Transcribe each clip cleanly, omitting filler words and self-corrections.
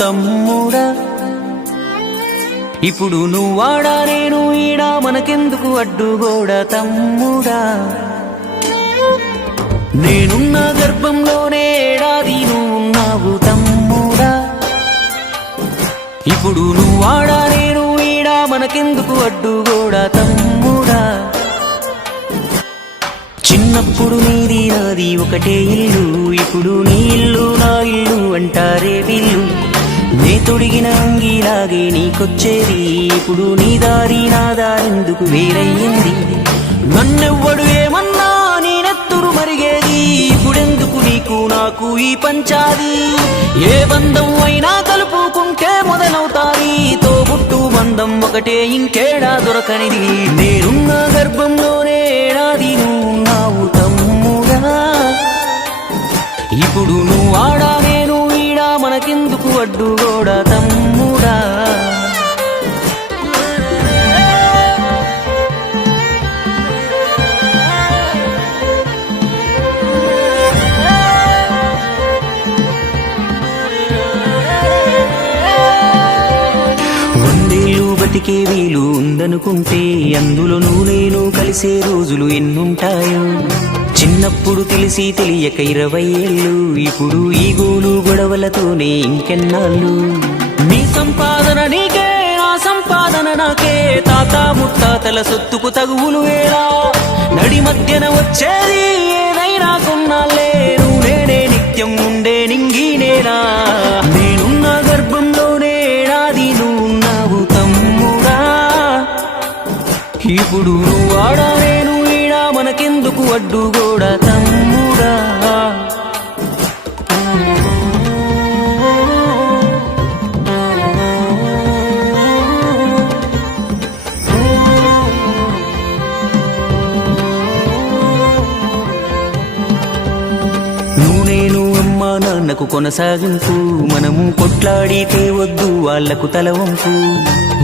తమ్ముడా. ఇప్పుడు నువ్వాడా నేను ఈడా మనకెందుకు అడ్డుగోడ తమ్ముడా. నేనున్న గర్భంలోనే ఏడాది నువ్వున్నావు తమ్ముడా. ఇప్పుడు నువ్వాడా నేను ఈడా మనకెందుకు అడ్డుగోడ తమ్ముడా. చిన్నప్పుడు నీది నాది ఒకటే ఇల్లు, ఇప్పుడు నీ ఇల్లు నా ఇల్లు అంటారే వీళ్ళు. నే తొడిగిన అంగీలాగే నీకొచ్చేది, ఇప్పుడు నీ దారి నా దారెందుకు వేరయ్యింది. నన్నెవ్వడు ఏమన్నా నీ నెత్తురు మరిగేది, ఇప్పుడెందుకు నీకు నాకు ఈ పంచాది. ఏ బంధం అయినా కలుపుకుంటే మొదలవుతాది, తోబుట్టు బంధం ఒకటే ఇంకేడా దొరకనిది. నేనున్న గర్భంలోనే ఏడాది నువ్వున్నావు తమ్ముడా. ఇప్పుడు నువ్వాడా నేను ఈడా మనకెందుకు అడ్డుగోడ తమ్ముడా. వందేళ్ళు బతికే వీలు ఉందనుకుంటే అందులో నువ్వు నేను కలిసే రోజులు ఎన్నుంటాయో. చిన్నప్పుడు తెలిసి తెలియక 20 ఏళ్ళు, ఇప్పుడు ఈ గోలు గొడవలతోనే ఇంకెన్నాళ్ళు. నీ సంపాదన నీకే నా సంపాదన నాకే, తాత ముత్తాతల సొత్తుకు తగువులు వేళ. నడి మధ్యన వచ్చేది ఏదైనా కొన్నాళ్ళే, నువ్వు నేనే నిత్యం ఉండే నింగినేనా. నేనున్న గర్భంలోనే ఏడాది నువ్వున్నావు తమ్ముడా. ఇప్పుడు నువ్వాడా నేను ఈడా మనకెందుకు అడ్డుగోడ తమ్ముడా. నువ్వు నేను అమ్మా నాన్నకు కొనసాగింపు, మనము కొట్లాడితే వద్దు వాళ్లకు తలవంపు.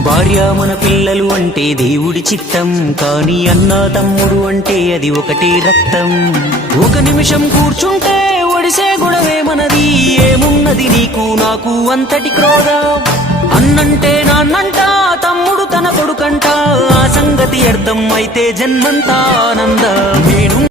భార్య మన పిల్లలు అంటే దేవుడి చిత్తం, కానీ అన్న తమ్ముడు అంటే అది ఒకటే రక్తం. ఒక నిమిషం కూర్చుంటే ఒడిసే గొడవే మనది, ఏమున్నది నీకు నాకు అంతటి క్రోధం. అన్నంటే నాన్నంట, తమ్ముడు తన కొడుకంట, ఆ సంగతి అర్థం అయితే జన్మంతా ఆనంద. నేను